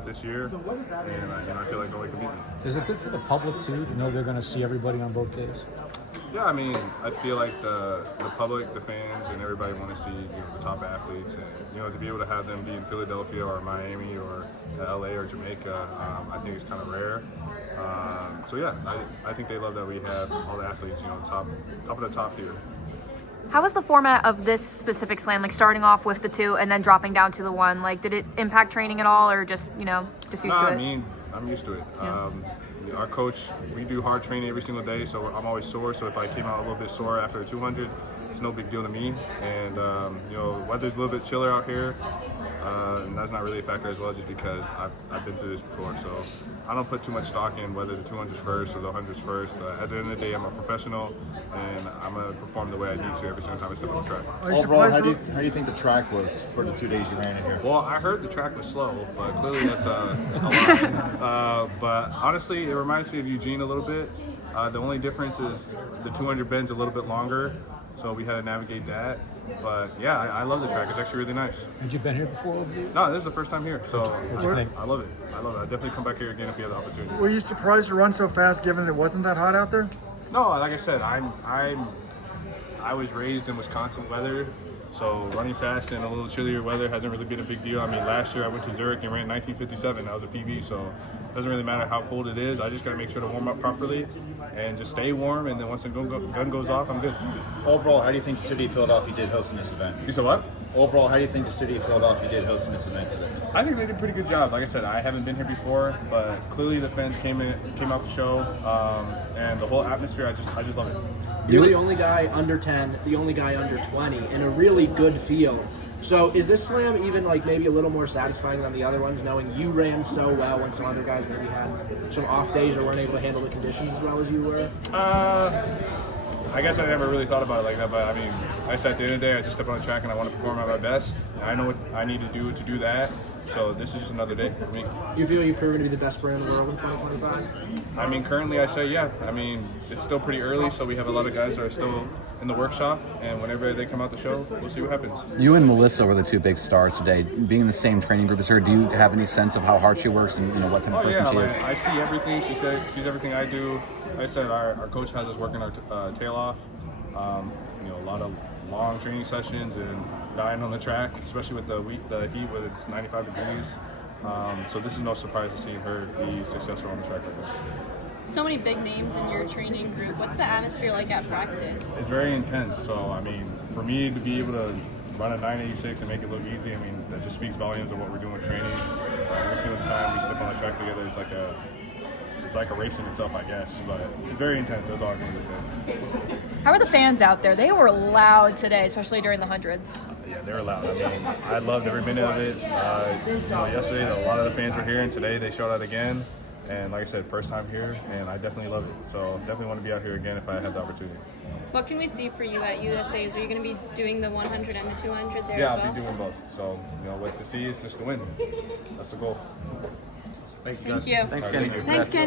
it this year, and I feel like nobody can beat me. Is it good for the public too to know they're going to see everybody on both days? Yeah, I mean, I feel like the public, the fans, and everybody want to see the top athletes, and to be able to have them be in Philadelphia or Miami or LA or Jamaica, I think it's kind of rare. So yeah, I think they love that we have all the athletes, top of the top here. How was the format of this specific slam, like starting off with the 2 and then dropping down to the 1? Like, did it impact training at all, or just used to it? I mean, I'm used to it. Yeah. Our coach, we do hard training every single day, so I'm always sore. So if I came out a little bit sore after a 200, it's no big deal to me. And weather's a little bit chiller out here, and that's not really a factor as well, just because I've been through this before. So I don't put too much stock in whether the 200s first or the 100s first. At the end of the day, I'm a professional, and I'm gonna perform the way I need to every single time I step on the track. Overall, how do you think the track was for the 2 days you ran it here? Well, I heard the track was slow, but clearly that's a lie. But honestly, it reminds me of Eugene a little bit. The only difference is the 200 bends a little bit longer, so we had to navigate that. But yeah, I love the track. It's actually really nice. Had you been here before? No, this is the first time here, so What'd you think? I love it. I'd definitely come back here again if we had the opportunity. Were you surprised to run so fast, given it wasn't that hot out there? No, like I said, I was raised in Wisconsin weather, so running fast in a little chillier weather hasn't really been a big deal. I mean, last year I went to Zurich and ran 1957. That was a PB, so it doesn't really matter how cold it is. I just got to make sure to warm up properly and just stay warm, and then once the gun goes off, I'm good. Overall, how do you think the city of Philadelphia did hosting this event? You said what? Overall, how do you think the city of Philadelphia did hosting this event today? I think they did a pretty good job. Like I said, I haven't been here before, but clearly the fans came out to show, and the whole atmosphere, I just love it. You're the only guy under 10, the only guy under 20, in a really good field. So is this slam even maybe a little more satisfying than the other ones, knowing you ran so well when some other guys maybe had some off days or weren't able to handle the conditions as well as you were? I guess I never really thought about it like that, but I mean, I said at the end of the day, I just step on the track and I want to perform at my best. I know what I need to do that. So this is just another day for me. You feel you've proven to be the best player in the world in 2025? I mean, currently I say yeah. I mean, it's still pretty early, so we have a lot of guys that are still in the workshop, and whenever they come out the show, we'll see what happens. You and Melissa were the 2 big stars today. Being in the same training group as her, do you have any sense of how hard she works and what type of person she is? I see everything. She sees everything I do. Like I said, our coach has us working our tail off. A lot of long training sessions and dying on the track, especially with the heat, where it's 95 degrees. So this is no surprise to see her be successful on the track like that. So many big names in your training group. What's the atmosphere like at practice? It's very intense. So, I mean, for me to be able to run a 986 and make it look easy, I mean, that just speaks volumes of what we're doing with training. Every single time we step on the track together, it's like a race in itself, I guess. But it's very intense. That's all I'm going to say. How are the fans out there? They were loud today, especially during the 100s. Yeah, they were loud. I mean, I loved every minute of it. Yesterday, a lot of the fans were here, and today they showed out again. And like I said, first time here, and I definitely love it. So definitely want to be out here again if I have the opportunity. What can we see for you at USA's? Are you going to be doing the 100 and the 200 there as well? Yeah, I'll be doing both. So, what to see is just to win. That's the goal. Thank you. Thanks, Kenny. Thanks, Kenny.